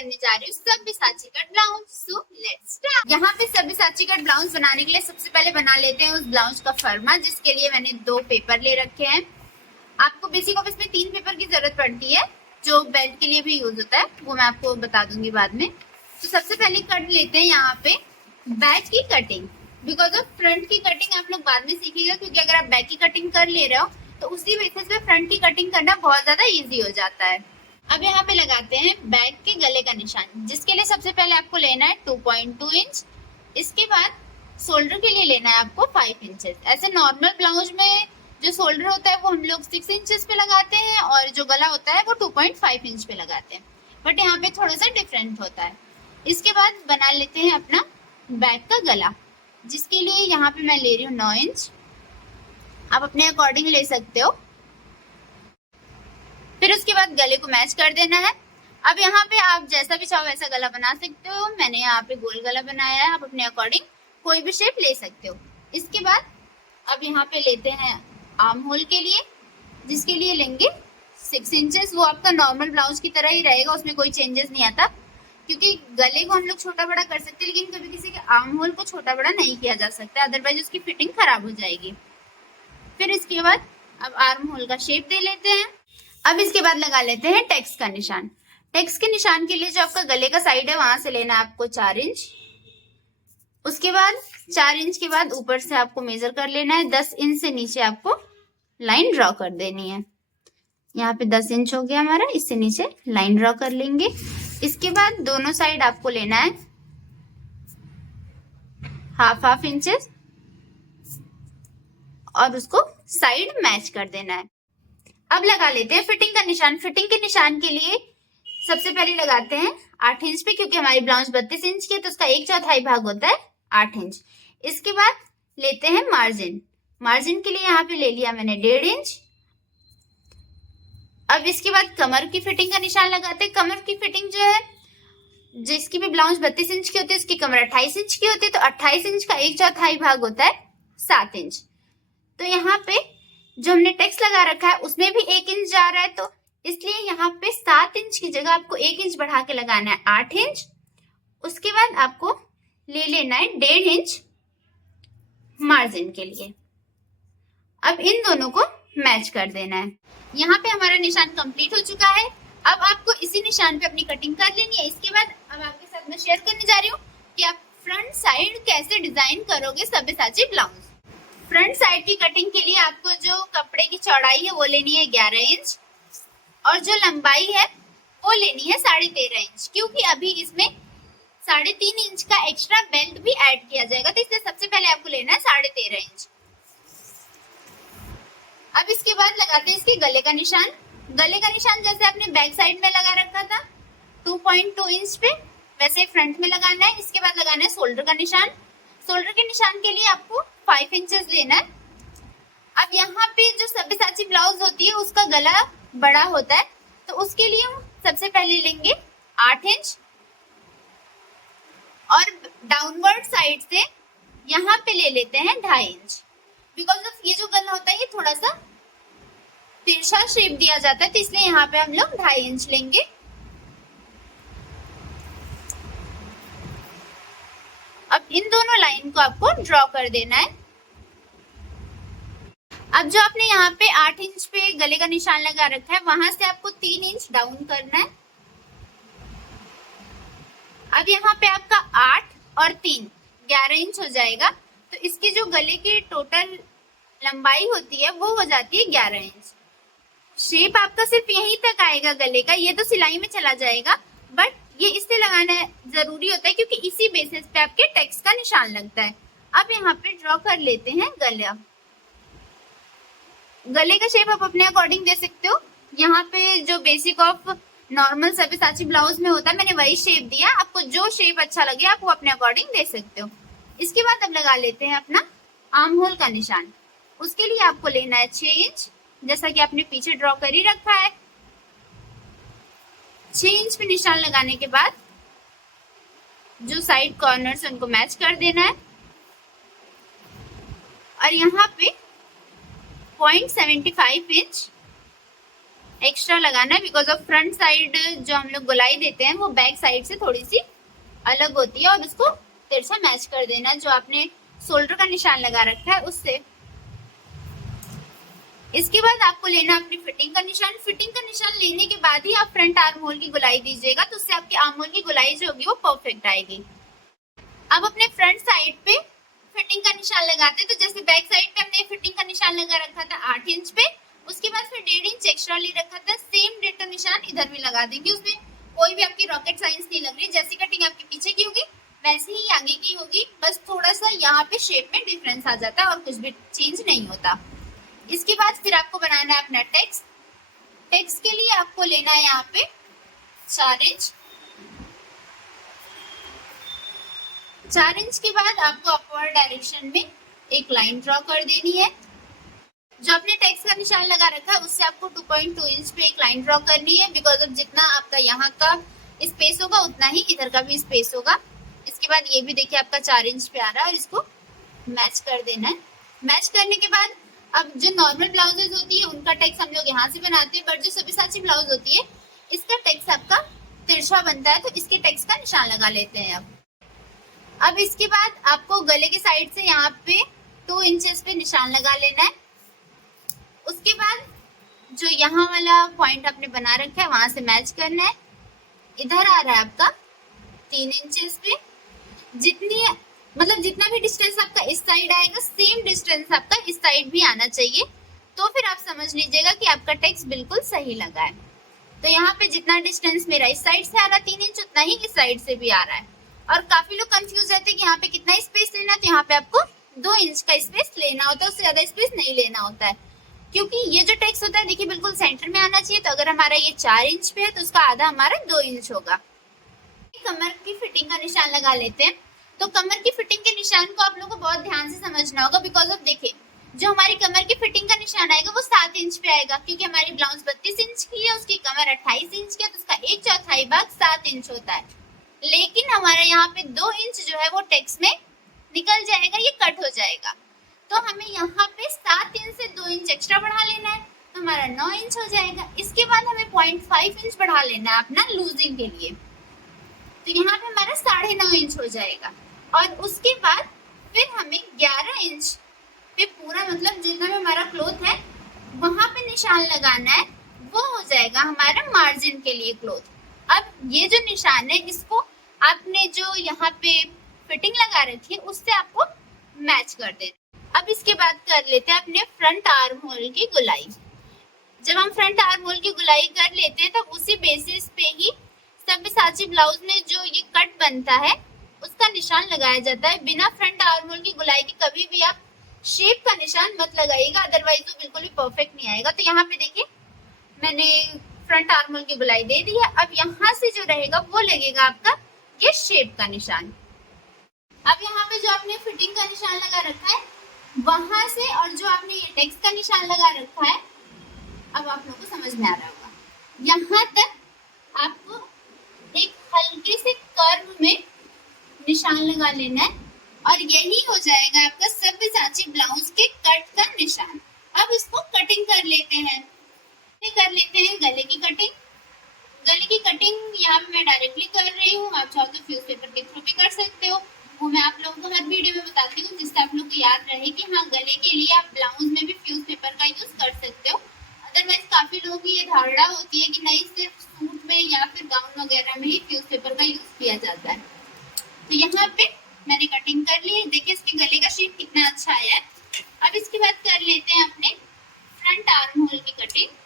करने जा रही हूँ Sabyasachi cut blouse. So let's start. यहाँ पे सब्यसाची कट ब्लाउज बनाने के लिए सबसे पहले बना लेते हैं उस ब्लाउज का फर्मा, जिसके लिए मैंने 2 पेपर ले रखे हैं। आपको बेसिक ऑफिस में 3 पेपर की जरूरत पड़ती है, जो बेल्ट के लिए भी यूज होता है, वो मैं आपको बता दूंगी बाद में। तो सबसे पहले कट लेते हैं यहाँ पे बैक की कटिंग। बिकॉज ऑफ फ्रंट की कटिंग आप लोग बाद में सीखिएगा, क्योंकि अगर आप बैक की कटिंग कर ले रहे हो तो उसी बेसिस पे फ्रंट की कटिंग करना बहुत ज्यादा इजी हो जाता है। अब यहाँ पे लगाते हैं बैक के गले का निशान, जिसके लिए सबसे पहले आपको लेना है 2.2 इंच। इसके बाद शोल्डर के लिए लेना है आपको 5 इंचेस। ऐसे नॉर्मल ब्लाउज में जो शोल्डर होता है वो हम लोग 6 इंचेस पे लगाते हैं और जो गला होता है वो 2.5 इंच पे लगाते हैं, बट यहाँ पे थोड़ा सा डिफरेंट होता है। इसके बाद बना लेते हैं अपना बैक का गला, जिसके लिए यहाँ पे मैं ले रही हूँ 9 इंच। आप अपने अकॉर्डिंग ले सकते हो। फिर उसके बाद गले को मैच कर देना है। अब यहाँ पे आप जैसा भी चाहो वैसा गला बना सकते हो। मैंने यहाँ पे गोल गला बनाया है, आप अपने अकॉर्डिंग कोई भी शेप ले सकते हो। इसके बाद अब यहाँ पे लेते हैं आर्म होल के लिए, जिसके लिए लेंगे 6 इंचेस। वो आपका नॉर्मल ब्लाउज की तरह ही रहेगा, उसमें कोई चेंजेस नहीं आता, क्योंकि गले को हम लोग छोटा बड़ा कर सकते हैं, लेकिन कभी किसी के आर्म होल को छोटा बड़ा नहीं किया जा सकता, अदरवाइज उसकी फिटिंग खराब हो जाएगी। फिर इसके बाद अब आर्म होल का शेप दे लेते हैं। अब इसके बाद लगा लेते हैं टेक्स का निशान। टेक्स के निशान के लिए जो आपका गले का साइड है वहां से लेना है आपको 4 इंच। उसके बाद 4 इंच के बाद ऊपर से आपको मेजर कर लेना है 10 इंच से नीचे आपको लाइन ड्रॉ कर देनी है। यहाँ पे 10 इंच हो गया हमारा, इससे नीचे लाइन ड्रॉ कर लेंगे। इसके बाद दोनों साइड आपको लेना है हाफ इंचेस और उसको साइड मैच कर देना है। अब लगा लेते हैं फिटिंग का निशान। फिटिंग के निशान के लिए सबसे पहले लगाते हैं 8 इंच पे, क्योंकि हमारी ब्लाउज 32 इंच की है तो उसका 1/4 भाग होता है 8 इंच। इसके बाद लेते हैं मार्जिन। मार्जिन के लिए यहाँ पे ले लिया मैंने 1.5 इंच। अब इसके बाद कमर की फिटिंग का निशान लगाते हैं। कमर की फिटिंग जो है, जिसकी भी ब्लाउज 32 इंच की होती है उसकी कमर 28 इंच की होती है, तो 28 इंच का 1/4 भाग होता है 7 इंच। तो यहाँ पे जो हमने टेक्स लगा रखा है उसमें भी 1 इंच जा रहा है, तो इसलिए यहाँ पे 7 इंच की जगह आपको 1 इंच बढ़ा के लगाना है 8 इंच। उसके बाद आपको ले लेना है 1.5 इंच मार्जिन के लिए। अब इन दोनों को मैच कर देना है। यहाँ पे हमारा निशान कंप्लीट हो चुका है। अब आपको इसी निशान पे अपनी कटिंग कर लेनी है। इसके बाद अब आपके साथ मैं शेयर करने जा रही हूँ कि आप फ्रंट साइड कैसे डिजाइन करोगे सब्यसाची ब्लाउज। फ्रंट साइड की कटिंग के लिए आपको जो कपड़े की चौड़ाई है वो लेनी है 11 इंच और जो लंबाई है वो लेनी है 13.5 इंच, क्योंकि अभी इसमें 3.5 इंच का एक्स्ट्रा बेल्ट भी ऐड किया जाएगा, तो इसलिए सबसे पहले आपको लेना है 13.5 इंच। अब इसके बाद लगाते हैं इसके गले का निशान। गले का निशान जैसे आपने बैक साइड में लगा रखा था 2.2 इंच पे, वैसे फ्रंट में लगाना है। इसके बाद लगाना है शोल्डर का निशान। शोल्डर के निशान के लिए आपको 5 इंचेस लेना है। अब यहाँ पे जो सब्यसाची ब्लाउज होती है उसका गला बड़ा होता है, तो उसके लिए हम सबसे पहले लेंगे 8 इंच और डाउनवर्ड साइड से यहाँ पे ले लेते हैं 2.5 इंच। बिकॉज ऑफ ये जो गला होता है ये थोड़ा सा तिरछा शेप दिया जाता है, तो इसलिए यहाँ पे हम लोग 2.5 इंच लेंगे। अब इन दोनों लाइन को आपको ड्रॉ कर देना है। अब जो आपने यहाँ पे 8 इंच पे गले का निशान लगा रखा है वहां से आपको 3 इंच डाउन करना है। अब यहाँ पे आपका 8 और 3 11 इंच हो जाएगा, तो इसकी जो गले की टोटल लंबाई होती है वो हो जाती है 11 इंच। शेप आपका सिर्फ यहीं तक आएगा गले का, ये तो सिलाई में चला जाएगा, बट ये इससे लगाना जरूरी होता है क्योंकि इसी बेसिस पे आपके टेक्स का निशान लगता है। अब यहाँ पे ड्रॉ कर लेते हैं गला। गले का शेप आप अपने अकॉर्डिंग दे सकते हो। यहाँ पे जो basic of normal Sabyasachi blouse में होता है मैंने वही शेप दिया, आपको जो शेप अच्छा लगे आप वो अपने अकॉर्डिंग दे सकते हो। इसके बाद अब लगा लेते हैं अपना आर्म होल का निशान। उसके लिए आपको लेना है 6 इंच, जैसा कि आपने पीछे ड्रॉ कर ही रखा है। 6 इंच पे निशान लगाने के बाद जो साइड कॉर्नर्स उनको मैच कर देना है और यहाँ पे 0.75 इंच एक्स्ट्रा लगाना है, बिकॉज ऑफ फ्रंट साइड जो हम लोग गोलाई देते हैं वो बैक साइड से थोड़ी सी अलग होती है, और उसको तिरछा मैच कर देना जो आपने शोल्डर का निशान लगा रखा है उससे। इसके बाद आपको लेना अपनी फिटिंग का निशान। फिटिंग का निशान लेने के बाद ही आप फ्रंट आर्म होल की गोलाई दीजिएगा, तो उससे आपकी आर्म होल की गोलाई जो होगी वो परफेक्ट आएगी। अब अपने फ्रंट साइड पे फिटिंग का निशान लगाते हैं, तो जैसे बैक साइड पे हमने फिटिंग का निशान लगा रखा था 8 इंच पे, उसके बाद फिर 1.5 इंच एक्स्ट्रा ले रखा था, सेम डेटा निशान इधर भी लगा देंगे। उसमें कोई भी आपकी रॉकेट साइंस नहीं लग रही, जैसी कटिंग आपके पीछे की होगी वैसे ही आगे की होगी, बस थोड़ा सा यहाँ पे शेप में डिफरेंस आ जाता है और कुछ भी चेंज नहीं होता। इसके बाद फिर आपको बनाना है अपना टेक्स्ट। टेक्स्ट के लिए आपको लेना है यहाँ पे 4 इंच। 4 इंच के बाद आपको अपवर्ड डायरेक्शन में एक लाइन ड्रॉ कर देनी है। जो आपने टेक्स्ट का निशान लगा रखा है उससे आपको 2.2 इंच पे एक लाइन ड्रॉ करनी है, बिकॉज ऑफ जितना आपका यहाँ का स्पेस होगा उतना ही इधर का भी स्पेस होगा। इसके बाद ये भी देखिए आपका 4 इंच पे आ रहा है और इसको मैच कर देना है। मैच करने के बाद अब जो नॉर्मल ब्लाउजेज होती है उनका टेक्स हम लोग यहाँ से बनाते हैं, बट जो सब्यसाची ब्लाउज होती है इसका टेक्स आपका तिरछा बनता है, तो इसके टेक्स का निशान लगा लेते हैं। अब इसके बाद आपको गले के साइड से यहाँ पे 2 इंचेस पे निशान लगा लेना है। उसके बाद जो यहाँ वाला पॉइंट आपने बना रखा है वहां से मैच करना है। इधर आ रहा है आपका 3 इंचेस पे, जितनी मतलब जितना भी डिस्टेंस आपका इस साइड आएगा सेम डिस्टेंस आपका इस साइड भी आना चाहिए, तो फिर आप समझ लीजिएगा कि आपका टेक्स्ट बिल्कुल सही लगा है। तो यहाँ पे जितना डिस्टेंस मेरा इस साइड से आ रहा है 3 इंच, उतना ही इस साइड से भी आ रहा है। और काफी लोग कंफ्यूज रहते हैं कि यहाँ पे कितना स्पेस लेना है, तो यहाँ पे आपको 2 इंच का स्पेस लेना होता है, उससे ज्यादा स्पेस नहीं लेना होता है, क्योंकि ये जो टेक्स्ट होता है देखिए बिल्कुल सेंटर में आना चाहिए। तो अगर हमारा ये 4 इंच पे है तो उसका आधा हमारा 2 इंच होगा। कमर की फिटिंग का निशान लगा लेते हैं। तो कमर की फिटिंग के निशान को आप लोगों को बहुत ध्यान से समझना होगा, बिकॉज ऑफ देखिए जो हमारी कमर की फिटिंग का निशान आएगा वो 7 इंच पे आएगा, क्योंकि हमारी ब्लाउज 32 इंच की है, उसकी कमर 28 इंच की है, तो उसका 1/4 भाग 7 इंच होता है। लेकिन हमारे यहाँ पे 2 इंच जो है वो टेक्स्ट में निकल जाएगा, ये कट हो जाएगा। तो हमें यहाँ पे 7 इंच से 2 इंच एक्स्ट्रा बढ़ा लेना है, तो हमारा 9 इंच हो जाएगा। इसके बाद हमें 0.5 इंच बढ़ा लेना है अपना लूजिंग के लिए, तो यहाँ पे हमारा 9.5 इंच हो जाएगा। और उसके बाद फिर हमें 11 इंच पे पूरा मतलब जितना भी हमारा क्लोथ है वहां पे निशान लगाना है, वो हो जाएगा हमारा मार्जिन के लिए क्लोथ। अब ये जो निशान है इसको आपने जो यहाँ पे फिटिंग लगा रखी है उससे आपको मैच कर देना। अब इसके बाद कर लेते हैं अपने फ्रंट आर्म होल की गुलाई। जब हम फ्रंट आर्म होल की गुलाई कर लेते हैं तब उसी बेसिस पे ही सब्यसाची ब्लाउज में जो ये कट बनता है उसका निशान लगाया जाता है। बिना फ्रंट आर्म होल की गुलाई के कभी भी आप शेप का निशान मत लगाइएगा, अदरवाइज वो बिल्कुल भी परफेक्ट नहीं आएगा। तो यहाँ पे देखिए मैंने फ्रंट आर्म होल की गुलाई दे दी है। अब यहाँ से जो रहेगा वो लगेगा आपका ये शेप का निशान। अब यहाँ पे जो आपने फिटिंग का निशान लगा रखा है वहां से और जो आपने ये टेक्स्ट का निशान लगा रखा है, अब आप लोगों को समझ में आ रहा होगा, यहाँ तक आपको एक हल्के से कर्व में निशान लगा लेना है और यही हो जाएगा आपका सब्यसाची ब्लाउज के कट का निशान। अब इसको कटिंग कर लेते हैं। गले की कटिंग। गले की कटिंग यहाँ पे मैं डायरेक्टली कर रही हूँ, आप चाहो तो फ्यूज पेपर के थ्रू भी कर सकते हो, वो मैं आप लोगों को हर वीडियो में बताती हूँ जिससे आप लोग को याद रहे कि हाँ गले के लिए आप ब्लाउज में भी फ्यूज पेपर का यूज कर सकते हो। अदरवाइज काफी लोगों की ये धारणा होती है कि नहीं सिर्फ सूट में या फिर गाउन वगैरह में ही फ्यूज पेपर का यूज किया जाता है। तो यहाँ पे मैंने कटिंग कर ली है, देखिए इसके गले का शेप कितना अच्छा आया है। अब इसके बाद कर लेते हैं अपने फ्रंट आर्म होल की कटिंग।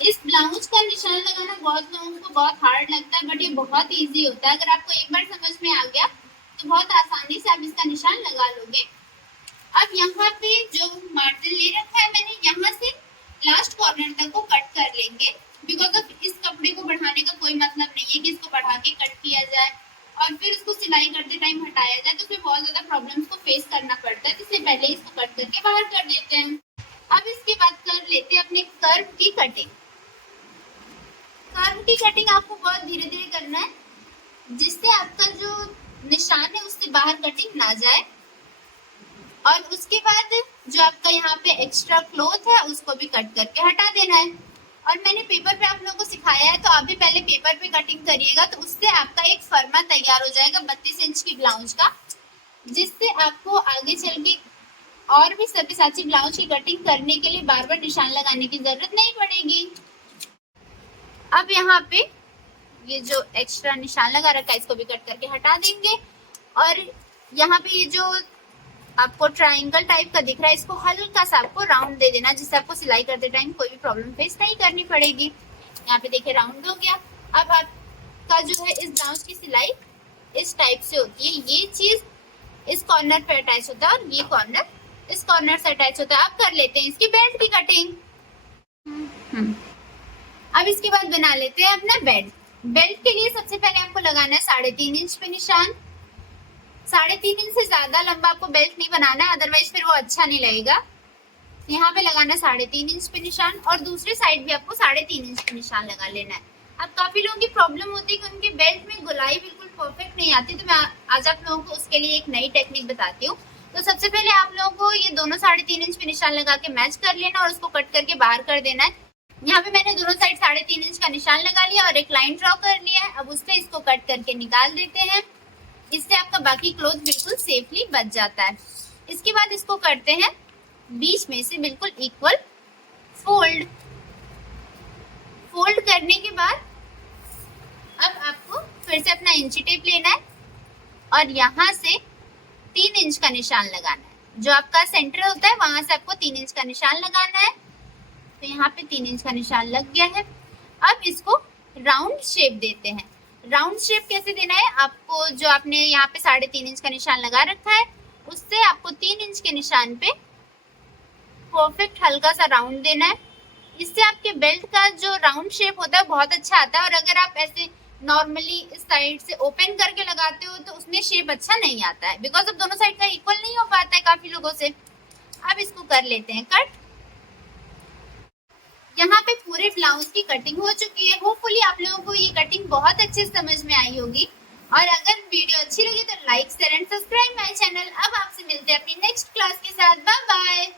इस ब्लाउज का निशान लगाना बहुत लोगों को बहुत हार्ड लगता है, बट ये बहुत इजी होता है। अगर आपको एक बार समझ में आ गया तो बहुत आसानी से आप इसका निशान लगा लोगे। अब यहाँ पे जो मार्जिन ले रखा है मैंने, यहाँ से लास्ट कॉर्नर तक को कट कर लेंगे, बिकॉज ऑफ इस कपड़े को बढ़ाने का कोई मतलब नहीं है कि इसको बढ़ा के कट किया जाए और फिर उसको सिलाई करते टाइम हटाया जाए, तो उसमें बहुत ज्यादा प्रॉब्लम्स को फेस करना पड़ता है। इससे पहले इसको कट करके बाहर कर देते हैं। अब इसके बाद कर लेते हैं अपने कर्व की कटिंग। कर्व की कटिंग आपको बहुत धीरे धीरे करना है, जिससे आपका जो निशान है उससे बाहर कटिंग ना जाए। और उसके बाद जो आपका यहाँ पे एक्स्ट्रा क्लॉथ है उसको भी कट करके हटा देना है। और मैंने पेपर पे आप लोगों को सिखाया है, तो आप भी पहले पेपर पे कटिंग करिएगा, तो उससे आपका एक फर्मा तैयार हो जाएगा 32 इंच की ब्लाउज का, जिससे आपको आगे चल के और भी सब्यसाची ब्लाउज की कटिंग करने के लिए बार बार निशान लगाने की जरूरत नहीं पड़ेगी। अब यहाँ पे ये जो एक्स्ट्रा निशान लगा रखा है इसको भी कट करके हटा देंगे। और यहाँ पे ये जो आपको ट्रायंगल टाइप का दिख रहा है इसको हल्का सा आपको राउंड दे देना, जिससे आपको सिलाई करते टाइम कोई भी प्रॉब्लम फेस नहीं करनी पड़ेगी। यहाँ पे देखिए राउंड हो गया। अब आपका जो है इस ब्लाउज की सिलाई इस टाइप से होती है, ये चीज इस कॉर्नर पे अटैच होता है और ये कॉर्नर इस कॉर्नर से अटैच होता है। अब कर लेते हैं इसकी बेल्ट की कटिंग। अब इसके बाद बना लेते हैं अपना बेल्ट। बेल्ट के लिए सबसे पहले आपको लगाना है 3.5 इंच पे निशान। 3.5 इंच से ज्यादा लंबा आपको बेल्ट नहीं बनाना है, अदरवाइज फिर वो अच्छा नहीं लगेगा। यहाँ पे लगाना 3.5 इंच पे निशान और दूसरी साइड भी आपको 3.5 इंच पे निशान लगा लेना है। अब काफी लोगों की प्रॉब्लम होती है कि उनके बेल्ट में गोलाई बिल्कुल परफेक्ट नहीं आती, तो मैं आज आप लोगों को उसके लिए एक नई टेक्निक बताती हूँ। तो सबसे पहले आप लोगों को ये दोनों 3.5 इंच पे निशान लगा के मैच कर लेना और उसको कट करके बाहर कर देना है। यहाँ पे मैंने दोनों साइड 3.5 इंच का निशान लगा लिया और एक लाइन ड्रॉ कर लिया है। अब उससे इसको कट करके निकाल देते हैं, इससे आपका बाकी क्लॉथ बिल्कुल सेफली बच जाता है। इसके बाद इसको करते हैं बीच में से बिल्कुल इक्वल फोल्ड। फोल्ड करने के बाद अब आपको फिर से अपना इंची टेप लेना है और यहाँ से 3 इंच का निशान लगाना है। जो आपका सेंटर होता है वहां से आपको 3 इंच का निशान लगाना है। तो यहाँ पे 3 इंच का निशान लग गया है। अब इसको राउंड शेप देते हैं। राउंड शेप कैसे देना है, आपको जो आपने यहाँ पे 3.5 इंच का निशान लगा रखा है उससे आपको 3 इंच के निशान पे परफेक्ट हल्का सा राउंड देना है। इससे आपके बेल्ट का जो राउंड शेप होता है बहुत अच्छा आता है। और अगर आप ऐसे नॉर्मली इस साइड से ओपन करके लगाते हो तो उसमें शेप अच्छा नहीं आता है, बिकॉज अब दोनों साइड का इक्वल नहीं हो पाता है काफी लोगों से। अब इसको कर लेते हैं कट। यहाँ पे पूरे ब्लाउज की कटिंग हो चुकी है। होपफुली आप लोगों को ये कटिंग बहुत अच्छे समझ में आई होगी। और अगर वीडियो अच्छी लगी तो like share and subscribe my channel. अब आपसे मिलते हैं अपनी नेक्स्ट क्लास के साथ। Bye bye.